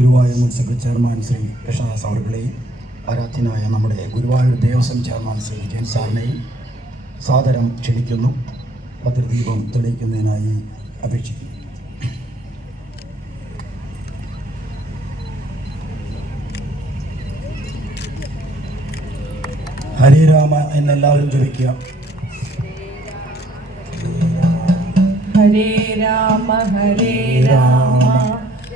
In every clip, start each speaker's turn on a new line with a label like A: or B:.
A: Guruvayur municipal chairman Shri Krishnadas അവർകളെയും ആരാധ്യനായ നമ്മുടെ ഗുരുവായൂർ ദേവസ്വം ചെയർമാൻ ശ്രീ വിജയൻ സാറിനെയും സാദരം ക്ഷണിക്കുന്നു. ഭദ്രദീപം തെളിയിക്കുന്നതിനായി അപേക്ഷിക്കുന്നു. ഹരേ രാമ എന്നെല്ലാവരും ജപിക്കുക.
B: ഹരേ രാമ ഹരേ രാമ.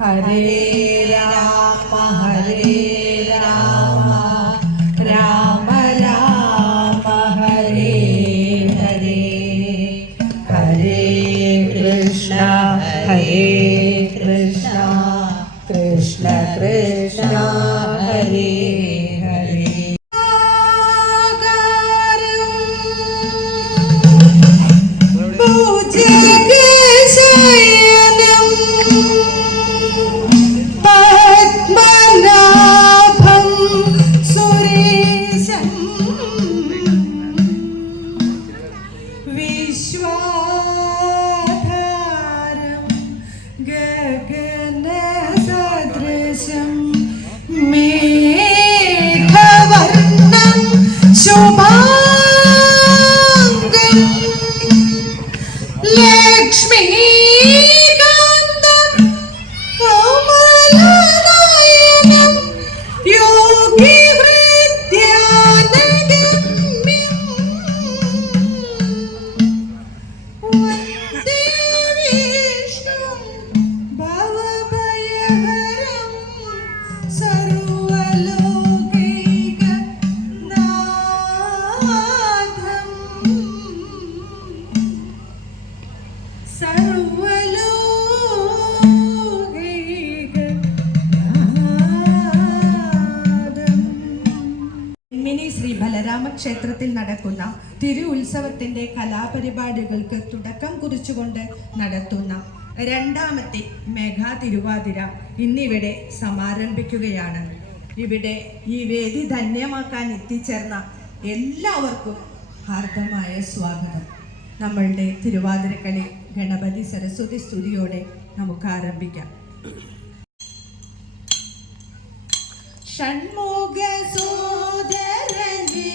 B: ഹരേ രാമ. ഉത്സവത്തിന്റെ കലാപരിപാടികൾക്ക് തുടക്കം കുറിച്ചുകൊണ്ട് നടത്തുന്ന രണ്ടാമത്തെ മെഗാ തിരുവാതിര ഇന്നിവിടെ സമാരംഭിക്കുകയാണ്. ഇവിടെ ഈ വേദി ധന്യമാക്കാൻ എത്തിച്ചേർന്ന എല്ലാവർക്കും ഹാർദമായ സ്വാഗതം. നമ്മളുടെ തിരുവാതിരക്കളി ഗണപതി സരസ്വതി സ്തുതിയോടെ നമുക്ക് ആരംഭിക്കാം ഷൺമുഖ സോദരനേ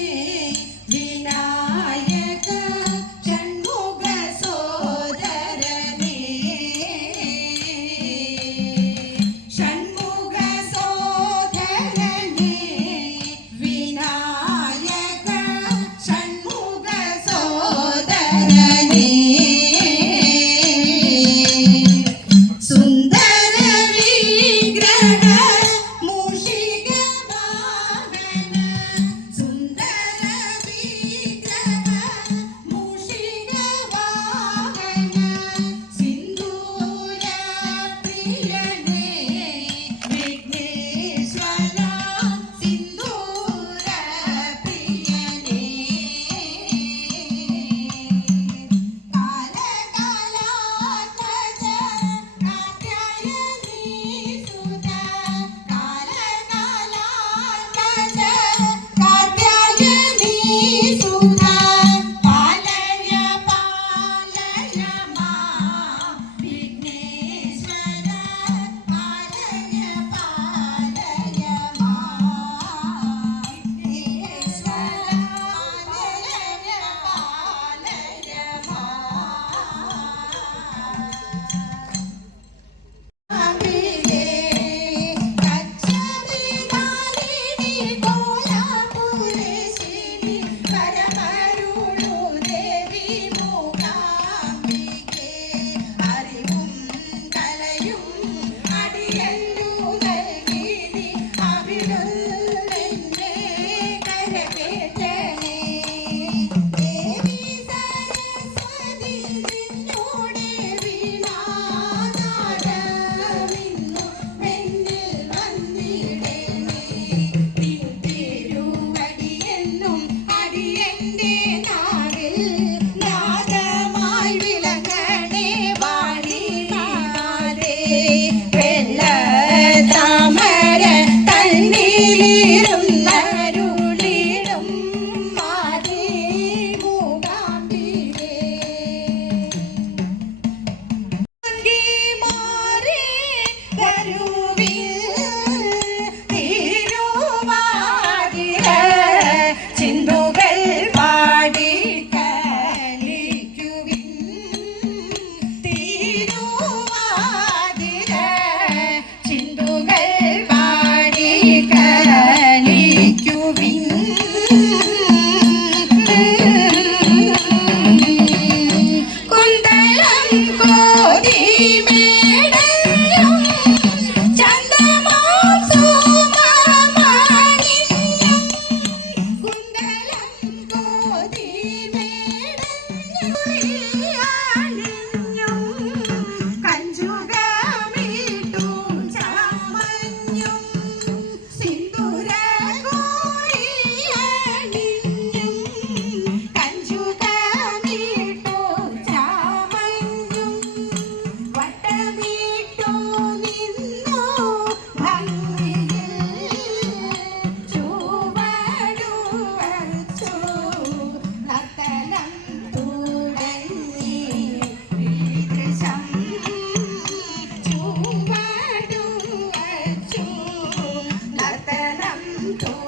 B: don't